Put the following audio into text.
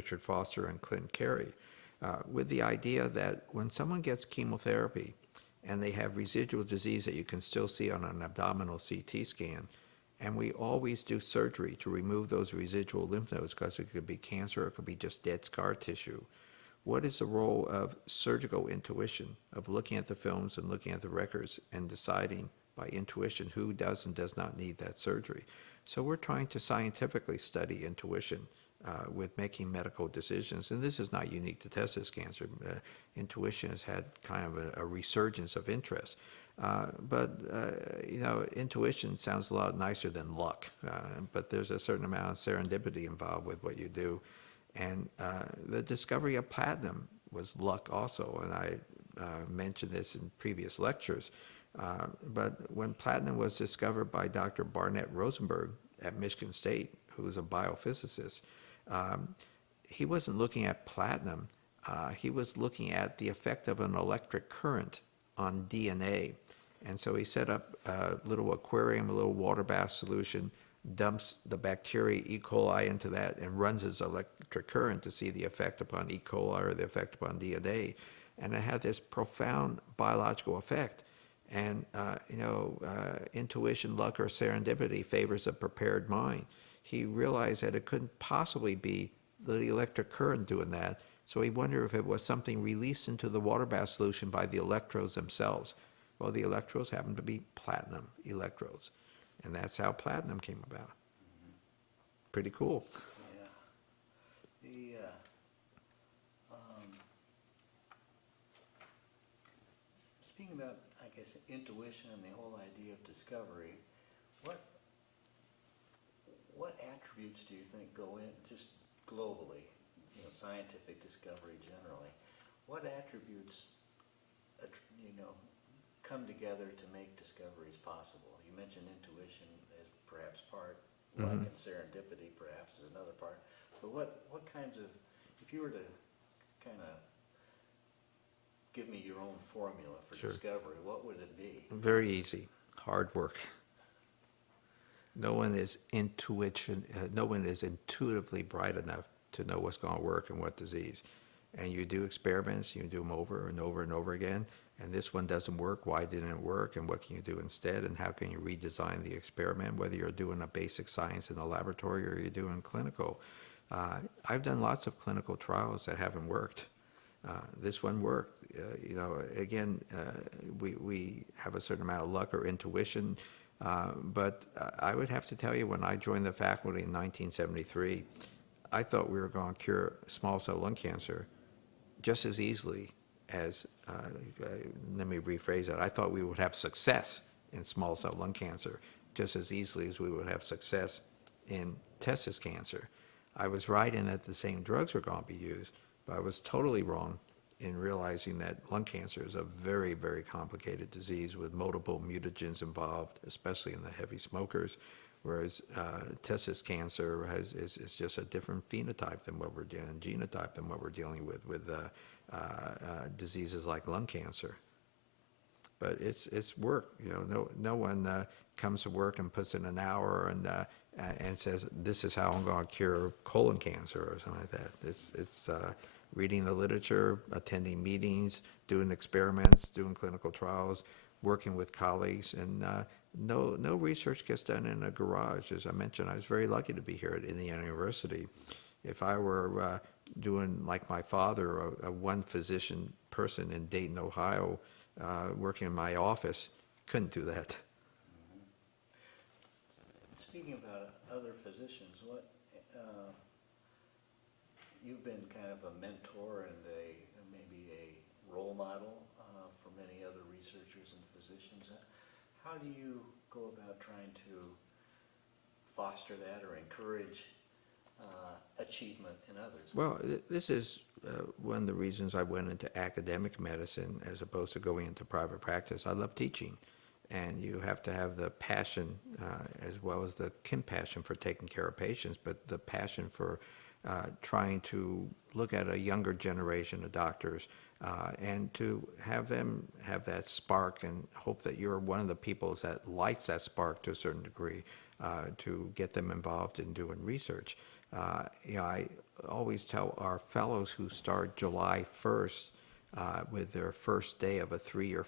Richard Foster and Clint Carey, with the idea that when someone gets chemotherapy and they have residual disease that you can still see on an abdominal CT scan, and we always do surgery to remove those residual lymph nodes because it could be cancer, it could be just dead scar tissue. What is the role of surgical intuition, of looking at the films and looking at the records and deciding by intuition who does and does not need that surgery? So we're trying to scientifically study intuition with making medical decisions. And this is not unique to testis cancer. Intuition has had kind of a resurgence of interest. You know, intuition sounds a lot nicer than luck, but there's a certain amount of serendipity involved with what you do. And the discovery of platinum was luck also, and I mentioned this in previous lectures. But when platinum was discovered by Dr. Barnett Rosenberg at Michigan State, who was a biophysicist, he wasn't looking at platinum. He was looking at the effect of an electric current on DNA. And so he set up a little aquarium, a little water bath solution, dumps the bacteria E. coli into that and runs his electric current to see the effect upon E. coli or the effect upon DNA. And it had this profound biological effect. And, intuition, luck, or serendipity favors a prepared mind. He realized that it couldn't possibly be the electric current doing that. So he wondered if it was something released into the water bath solution by the electrodes themselves. Well, the electrodes happen to be platinum electrodes. And that's how platinum came about. Pretty cool. Yeah. Speaking about, I guess, intuition and the whole idea of discovery, what attributes do you think go in, just globally, scientific discovery generally, what attributes, come together to make discoveries possible? You mentioned intuition as perhaps part, luck and serendipity perhaps is another part, but what kinds of, if you were to kind of give me your own formula for Sure. discovery, what would it be? Very easy. Hard work. No one is intuitively bright enough to know what's going to work and what disease. And you do experiments, you do them over and over and over again, and this one doesn't work. Why didn't it work? And what can you do instead? And how can you redesign the experiment, whether you're doing a basic science in the laboratory or you're doing clinical? I've done lots of clinical trials that haven't worked. This one worked. We have a certain amount of luck or intuition, but I would have to tell you, when I joined the faculty in 1973, I thought we were going to cure small cell lung cancer just as easily as, let me rephrase that, I thought we would have success in small cell lung cancer just as easily as we would have success in testis cancer. I was right in that the same drugs were going to be used, but I was totally wrong in realizing that lung cancer is a very, very complicated disease with multiple mutagens involved, especially in the heavy smokers, whereas testis cancer is just a different phenotype than what we're dealing, genotype than what we're dealing with diseases like lung cancer. But it's work. No one comes to work and puts in an hour and says, this is how I'm going to cure colon cancer or something like that. It's reading the literature, attending meetings, doing experiments, doing clinical trials, working with colleagues, and no research gets done in a garage. As I mentioned, I was very lucky to be here at Indiana University. If I were doing like my father, a one physician person in Dayton, Ohio, working in my office, couldn't do that. Speaking about other physicians, you've been kind of a mentor and maybe a role model for many other researchers and physicians. How do you go about trying to foster that or encourage achievement in others? Well, this is one of the reasons I went into academic medicine as opposed to going into private practice. I love teaching, and you have to have the passion as well as the compassion for taking care of patients, but the passion for trying to look at a younger generation of doctors and to have them have that spark and hope that you're one of the people that lights that spark to a certain degree to get them involved in doing research. I always tell our fellows who start July 1st with their first day of a 3-year